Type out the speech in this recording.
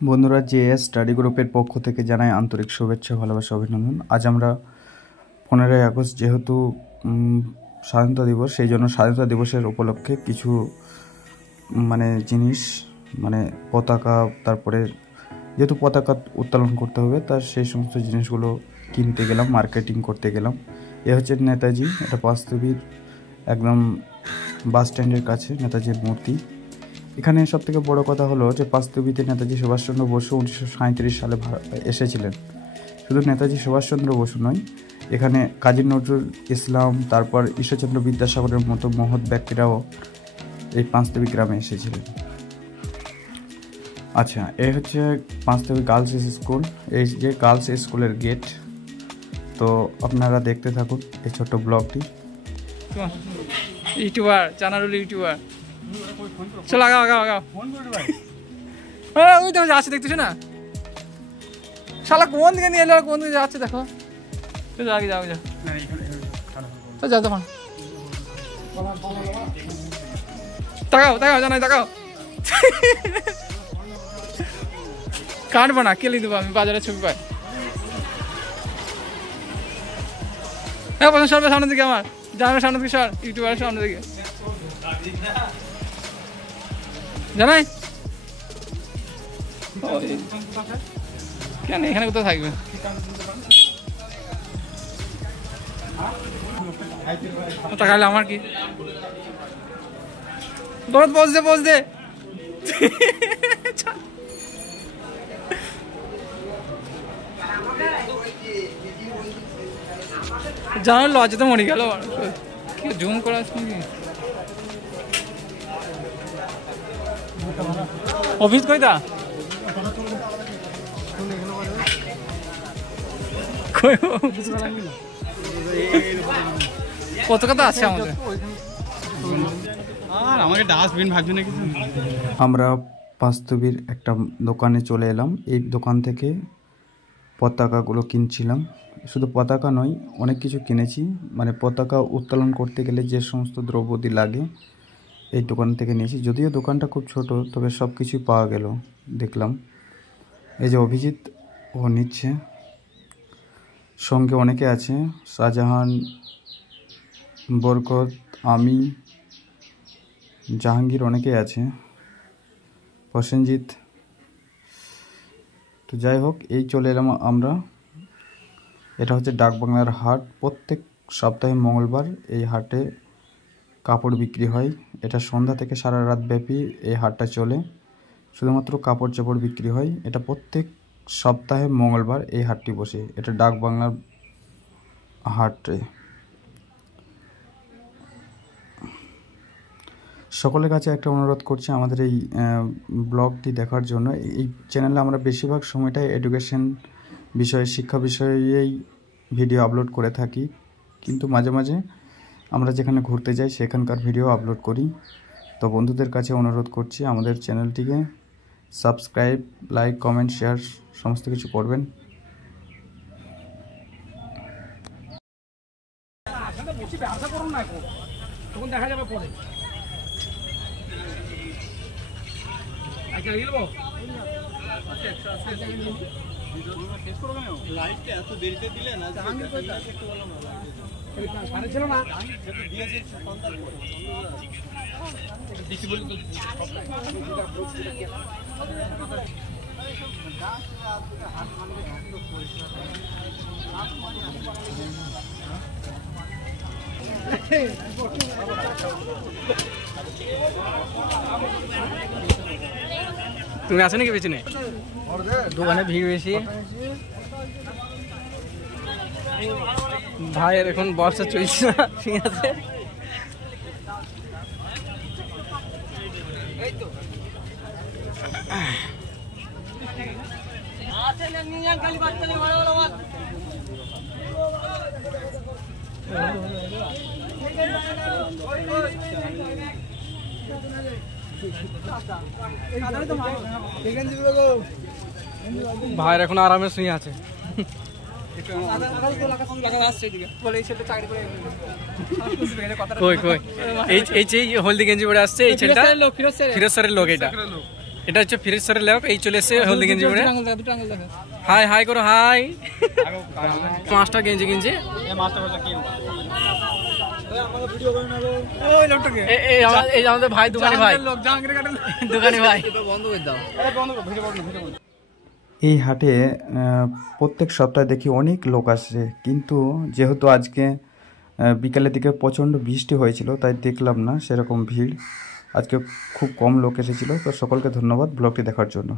বন্ধুরা, JS study গ্রুপের পক্ষ থেকে জানাই আন্তরিক শুভেচ্ছা, ভালোবাসা, অভিনন্দন। আজ আমরা 15ই আগস্ট যেহেতু স্বাধীনতা দিবস, সেই জন্য স্বাধীনতা দিবসের উপলক্ষে কিছু জিনিস পতাকা, তারপরে যেহেতু পতাকা উত্তোলন করতে হবে তার সেই সমস্ত জিনিসগুলো কিনতে গেলাম, মার্কেটিং করতে গেলাম। এ হচ্ছে নেতাজি, এটা বাস্তবিক একদম বাস স্ট্যান্ডের কাছে নেতাজির মূর্তি। এখানে সবথেকে বড় কথা হলো যে বাস্তবিতে নেতাজি সুভাষচন্দ্র বসু 1937 সালে এসেছিলেন। শুধু নেতাজি সুভাষচন্দ্র বসু নয়, এখানে কাজী নজরুল ইসলাম, তারপর ঈশ্বরচন্দ্র বিদ্যাসাগরের মতো মহৎ ব্যক্তিরাও এই পাঁচদেবী গ্রামে এসেছিলেন। আচ্ছা, এই হচ্ছে পাঁচদেবী গার্লস স্কুল। এই যে গার্লস স্কুলের গেট। তো আপনারা দেখতে থাকুন এই ছোট্ট ব্লগটি। ইউটিউবার, জানারুল ইউটিউবার, চলো আগাও আগাও আগাও। ওই তো যাচ্ছে, দেখতেছো না? শালা কোন দিকে নিয়ে এলো, কোন দিকে যাচ্ছে দেখো। যাও যাও যাও, তো যাও তখন। তাকাও তাকাও, জানাই তাকাও। কাটবো না, কেলি দেবো আমি, বাজারে ছবি পাই। হ্যাঁ, প্রথম সরবে সামনের দিকে, আমার জানার সামনের দিকে সর, ইউটিউবারের সামনের দিকে জানাই। কেন এখানে কোথাও থাকবে? তাকালে আমার কি দৌড়, পোজ দে পোজ দে। জানার লজ্জা তো মরে গেল। কি জুম করা আছে নাকি? অফিস কইতা কত কথা আছে আমাদের। আর আমাকে ডাস্টবিন ভাবছে নাকি? আমরা বাস্তবীর একটা দোকানে চলে এলাম। এই দোকান থেকে পতাকাগুলো কিনছিলাম। শুধু পতাকা নয়, অনেক কিছু কিনেছি। পতাকা উত্তোলন করতে গেলে যে সমস্ত দ্রব্যাদি লাগে এই দোকান থেকে নিয়েছি। যদিও দোকানটা খুব ছোট, তবে সব কিছুই পাওয়া গেল দেখলাম। এই যে অভিজিৎ, ও নিচ্ছে, সঙ্গে অনেকে আছে, শাহজাহান, বরকত, আমি, জাহাঙ্গীর, অনেকেই আছে, প্রসেনজিৎ। তো যাই হোক, এই চলে এলাম আমরা। এটা হচ্ছে ডাকবাংলার হাট। প্রত্যেক সপ্তাহে মঙ্গলবার এই হাটে কাপড় বিক্রি হয়। এটা সন্ধ্যা থেকে সারা রাত ব্যাপী এই হাটটা চলে। শুধুমাত্র কাপড় চাপড় বিক্রি হয়। এটা প্রত্যেক সপ্তাহে মঙ্গলবার এই হাটটি বসে। এটা ডাকবাংলার হাটে। সকলের কাছে একটা অনুরোধ করছি আমাদের এই ব্লগটি দেখার জন্য। এই চ্যানেলে আমরা বেশিরভাগ সময়টাই এডুকেশন বিষয়ে, শিক্ষা বিষয়েই ভিডিও আপলোড করে থাকি, কিন্তু মাঝে মাঝে আমরা যেখানে ঘুরতে যাই সেখানকার ভিডিও আপলোড করি। তো বন্ধুদের কাছে অনুরোধ করছি আমাদের চ্যানেলটিকে সাবস্ক্রাইব, লাইক, কমেন্ট, শেয়ার সমস্ত কিছু করবেন। দেখা যাবে পরে। এত দেরিতে দিলে না, ছিল না। তুমি আছো নাকি পেছনে? দোকানে ভিড় বেশি। ভাইয়ের এখন বর্ষা চলছে না, ঠিক আছে। ভাইয়ের এখন আরামে শুয়ে আছে। কই কই এই যে হলদি গেঞ্জি পরে আসছে এই ছেলেটা ফিরোজ স্যারের লোক। এটা এটা হচ্ছে ফিরেশ্বরের লোক, এই চলে এসে হলদি গেঞ্জি পরে। হাই হাই করো, হাই। মাস্টার গেঞ্জি কিনছে। এই আমাদের ভাই, দোকানি ভাই, দোকানি ভাই। এই হাটে প্রত্যেক সপ্তাহে দেখি অনেক লোক আসে, কিন্তু যেহেতু আজকে বিকালের দিকে প্রচণ্ড বৃষ্টি হয়েছিল তাই দেখলাম না সেরকম ভিড়। আজকে খুব কম লোক এসেছিল। তো সকলকে ধন্যবাদ ব্লগটি দেখার জন্য।